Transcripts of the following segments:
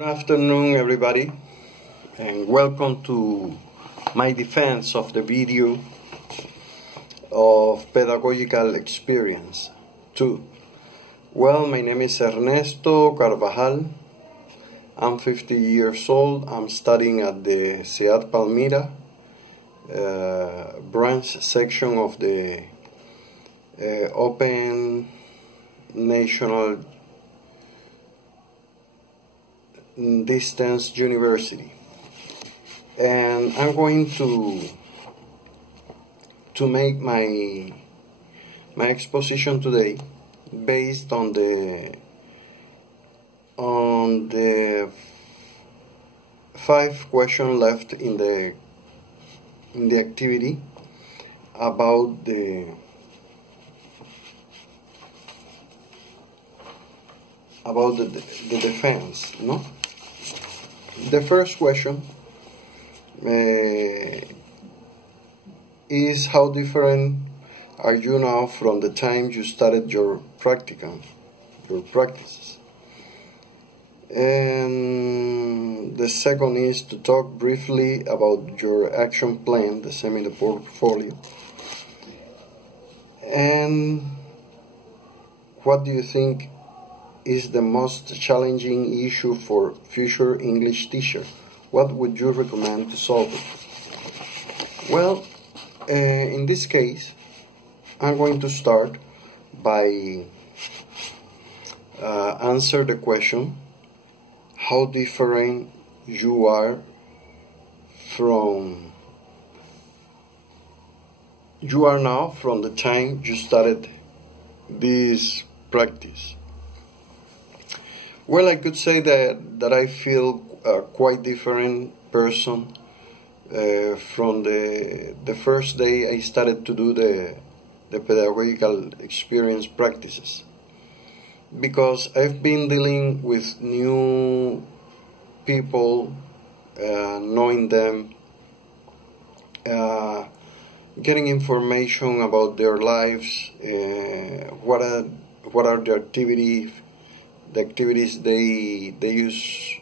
Good afternoon, everybody, and welcome to my defense of the video of Pedagogical Experience 2. Well, my name is Ernesto Carvajal. I'm 50 years old. I'm studying at the CEAD Palmira branch section of the Open National Distance University, and I'm going to make my exposition today based on the 5 questions left in the activity about the defense, no? The first question is, how different are you now from the time you started your practices? And the second is to talk briefly about your action plan, the seminar portfolio. And what do you think is the most challenging issue for future English teacher? What would you recommend to solve it? Well, in this case, I'm going to start by answer the question, how different you are now from the time you started this practice. Well, I could say that I feel quite different person from the first day I started to do the pedagogical experience practices, because I've been dealing with new people, knowing them, getting information about their lives, what are the activities they use,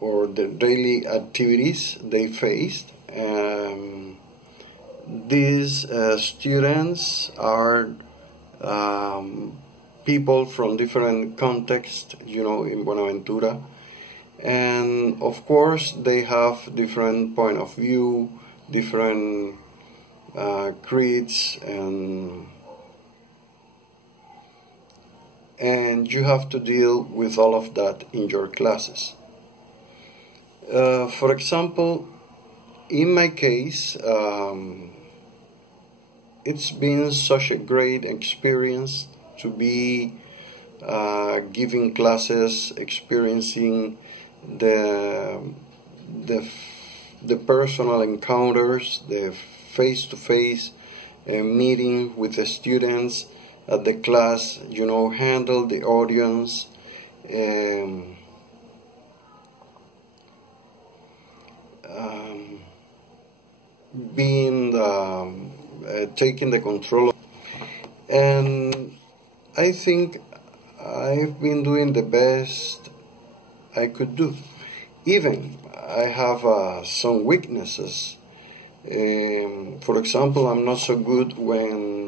or the daily activities they faced. These students are people from different contexts, in Buenaventura, and of course they have different point of view, different creeds, and you have to deal with all of that in your classes. For example, in my case, it's been such a great experience to be giving classes, experiencing the personal encounters, the face-to-face meeting with the students at the class, handle the audience, being taking the control, and I think I've been doing the best I could do. Even I have some weaknesses. For example, I'm not so good when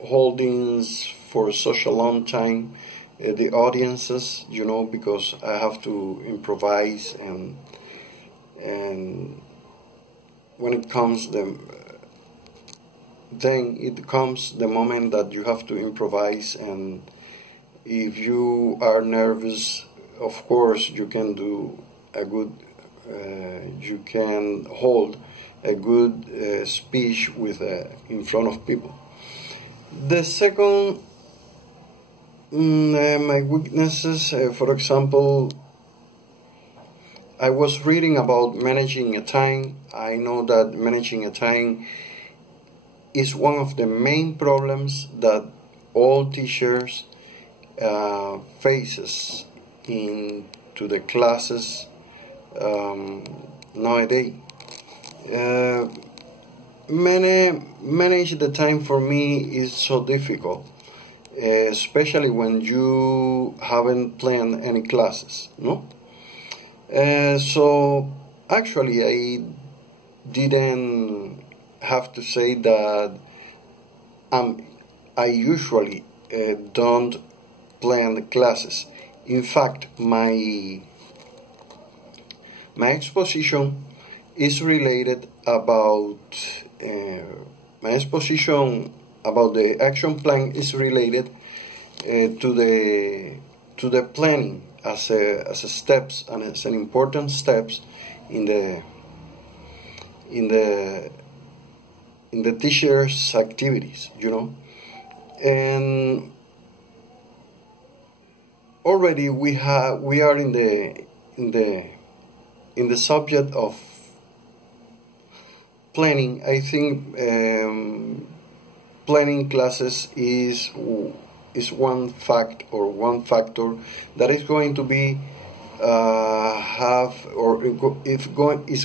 holding for such a long time the audiences, because I have to improvise, and when it comes then it comes the moment that you have to improvise, and if you are nervous, of course you can do a good you can hold a good speech in front of people. The second, my weaknesses, for example, I was reading about managing a time. I know that managing a time is one of the main problems that all teachers faces into the classes nowadays. Manage the time for me is so difficult. especially when you haven't planned any classes, no? So actually I didn't have to say that I usually don't plan the classes. In fact, my exposition is related about my exposition about the action plan is related to the planning as a steps and as an important steps in the teacher's activities, you know. And already we are in the subject of planning. I think planning classes is one factor that is going to be is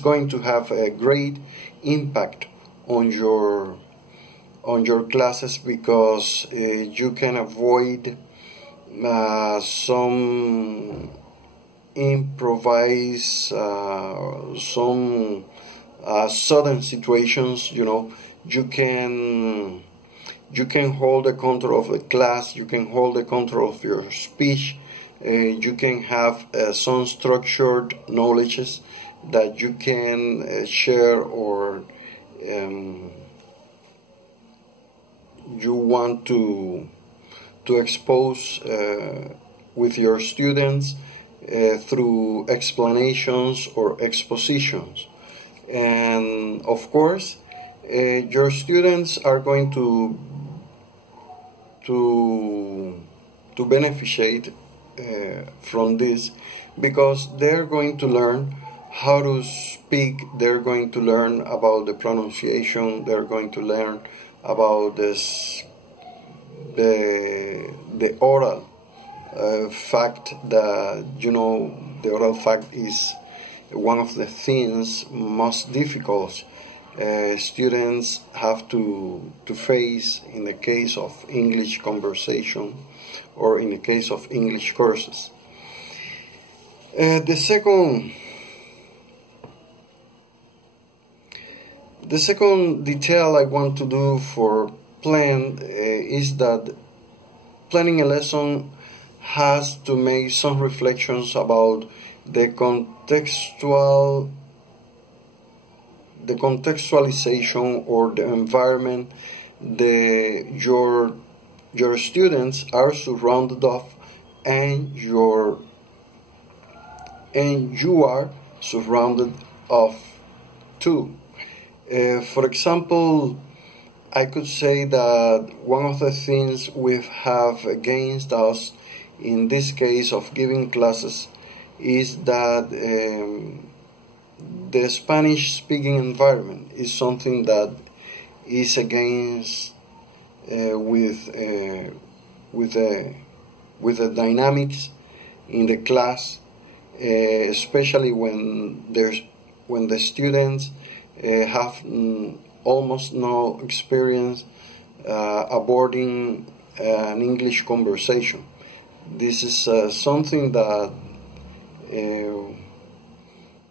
going to have a great impact on your classes, because you can avoid some improvise some sudden situations. You know, you can hold the control of the class, you can hold the control of your speech, you can have some structured knowledges that you can share, or you want to expose with your students through explanations or expositions. And of course, your students are going to beneficiate from this, because they're going to learn how to speak, they're going to learn about the pronunciation, they're going to learn about the oral fact, that, you know, the oral fact is one of the things most difficult students have to face in the case of English conversation or in the case of English courses. The second detail I want to do for plan is that planning a lesson has to make some reflections about the contextualization or the environment your students are surrounded of, and you are surrounded of too. For example, I could say that one of the things we have against us in this case of giving classes is that the Spanish-speaking environment is something that is against with the dynamics in the class, especially when the students have almost no experience aboarding an English conversation. This is something that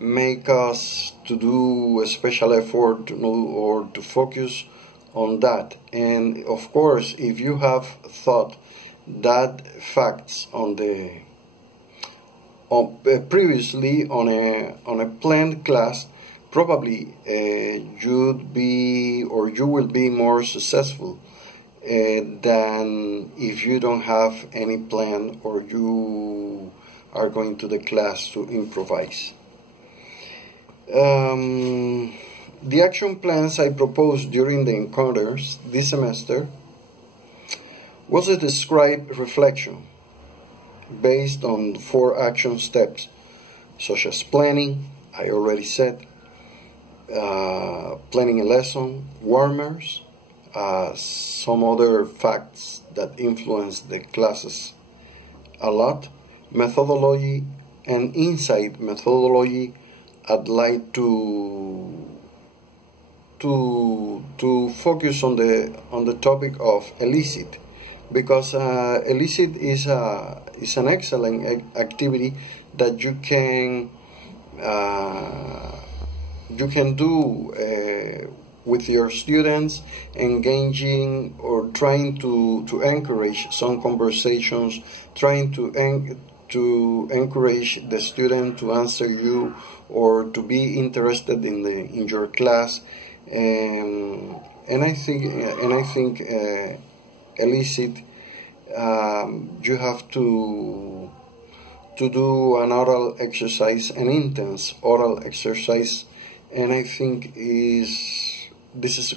make us to do a special effort to know or to focus on that. And of course, if you have thought that facts previously on a planned class, probably you will be more successful than if you don't have any plan or you are going to the class to improvise. The action plans I proposed during the encounters this semester was a described reflection based on 4 action steps, such as planning, I already said, planning a lesson, warmers, some other facts that influence the classes a lot, methodology, and inside methodology I'd like to focus on the topic of elicit, because Elicit is an excellent activity that you can do with your students, engaging or trying to encourage some conversations, trying to encourage the student to answer you or to be interested in your class, and I think Elicit, you have to do an oral exercise, an intense oral exercise, and I think this is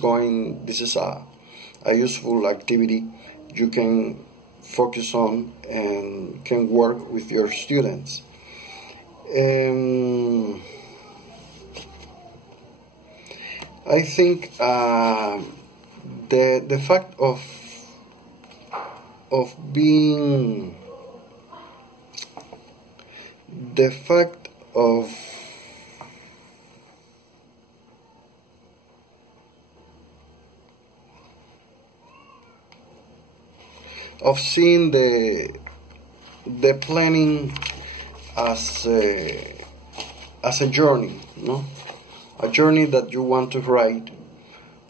a useful activity you can focus on and can work with your students. I think the fact of being the fact of seeing the planning as a journey, no? A journey that you want to ride,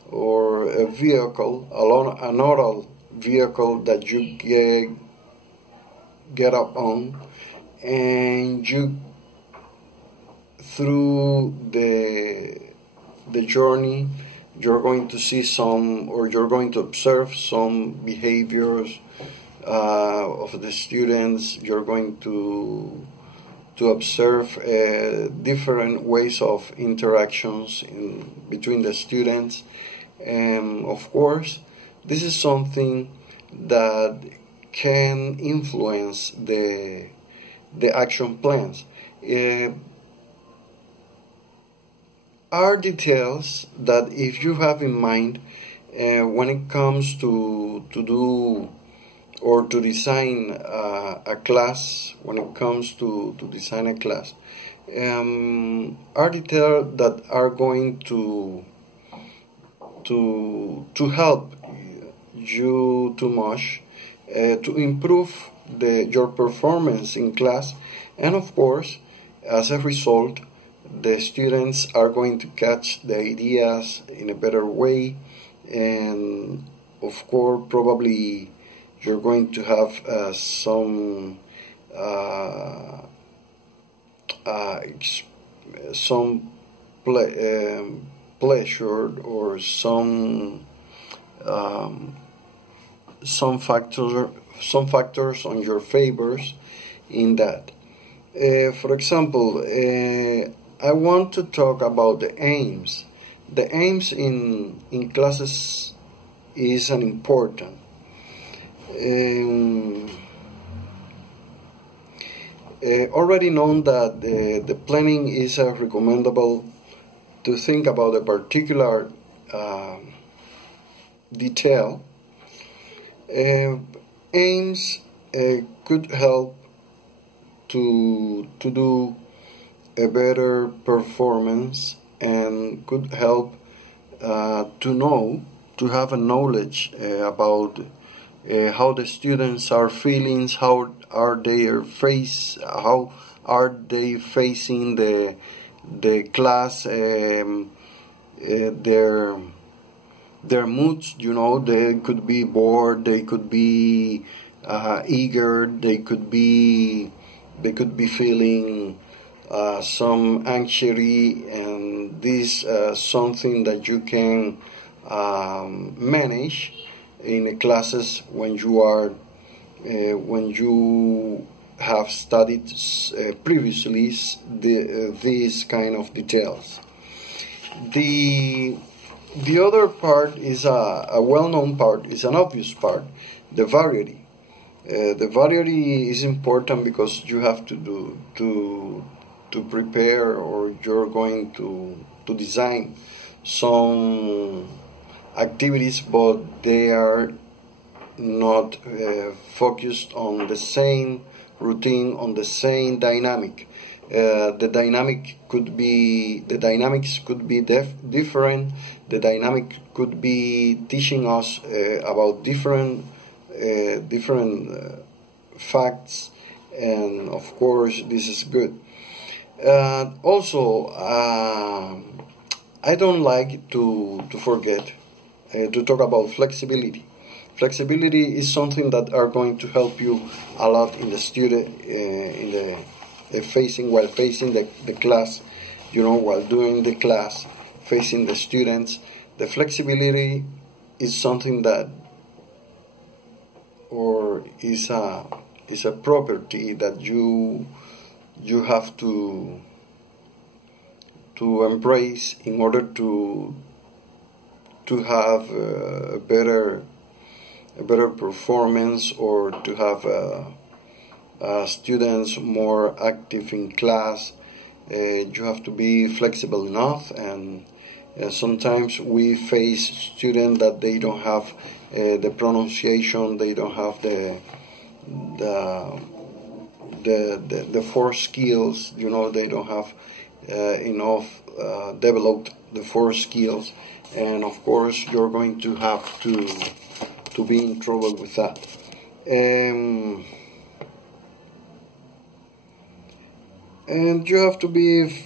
or a vehicle, an oral vehicle that you get up on, and you through the journey you're going to see you're going to observe some behaviors of the students. You're going to observe different ways of interactions between the students, and of course this is something that can influence the action plans. Are details that if you have in mind when it comes to do or to design a class, when it comes to design a class, are details that are going to help you too much to improve your performance in class, and of course, as a result, the students are going to catch the ideas in a better way, and of course, probably you're going to have some pleasure or some factors on your favors in that. For example, I want to talk about the aims. The aims in classes is an important. Already known that the planning is recommendable to think about a particular detail. Aims could help to do a better performance, and could help to have a knowledge about how the students are feeling, how are they facing the class, their moods. They could be bored, they could be eager, they could be feeling some anxiety, and this something that you can manage in classes when you have studied previously these kind of details. The other part is a well-known part, is an obvious part, the variety. The variety is important because you have to prepare, or you're going to design some activities, but they are not focused on the same routine, on the same dynamic. The dynamics could be different. The dynamic could be teaching us about different different facts, and of course this is good. Also, I don't like to forget to talk about flexibility. Flexibility is something that are going to help you a lot in the student, in the while facing the class, while doing the class, facing the students. The flexibility is something that, or is a property that you have to embrace in order to have a better performance, or to have students more active in class. You have to be flexible enough, and sometimes we face students that they don't have the pronunciation, they don't have the four skills, they don't have enough developed the four skills, and of course you're going to have to be in trouble with that. And you have to be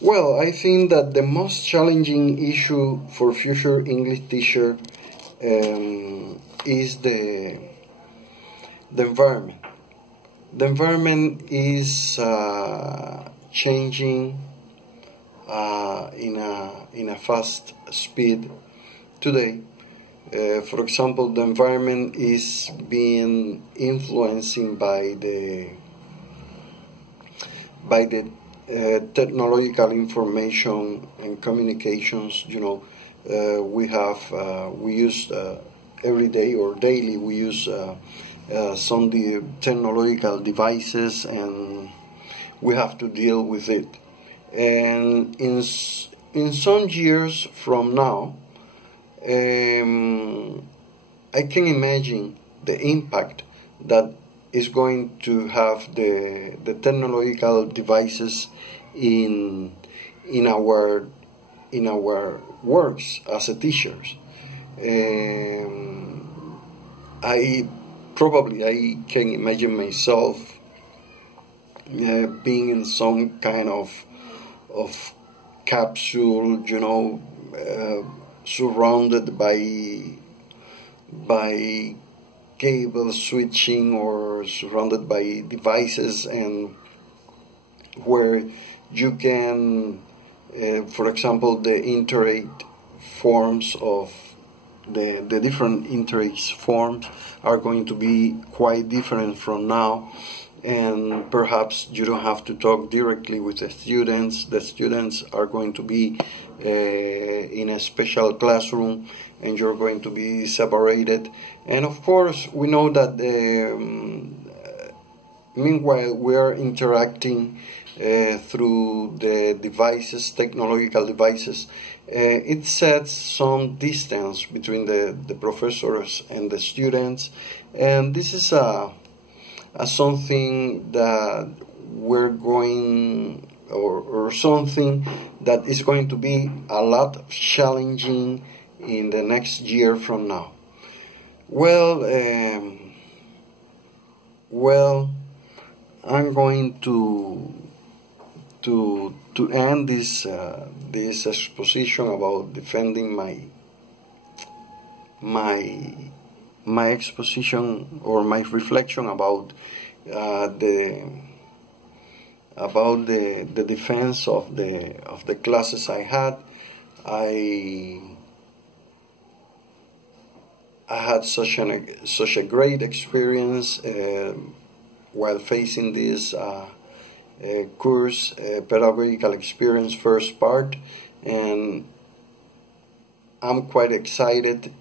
well, I think that the most challenging issue for future English teacher is the environment. The environment is changing in a fast speed today. For example, the environment is being influenced by the technological information and communications. We use every day or daily, we use some technological devices, and we have to deal with it. And in some years from now, I can imagine the impact that is going to have the technological devices in our works as a teachers. I can imagine myself being in some kind of capsule, surrounded by cable switching, or surrounded by devices, and where you can, for example, the interactive forms of the different interactive forms are going to be quite different from now, and perhaps you don't have to talk directly with the students. The students are going to be in a special classroom, and you're going to be separated. And of course, we know that meanwhile we are interacting through the devices, technological devices, it sets some distance between the professors and the students, and this is something that we're going, or something that is going to be a lot challenging in the next year from now. Well, I'm going to end this exposition about defending my exposition, or my reflection about the defense of the classes I had. I had such a great experience while facing this course, pedagogical experience first part, and I'm quite excited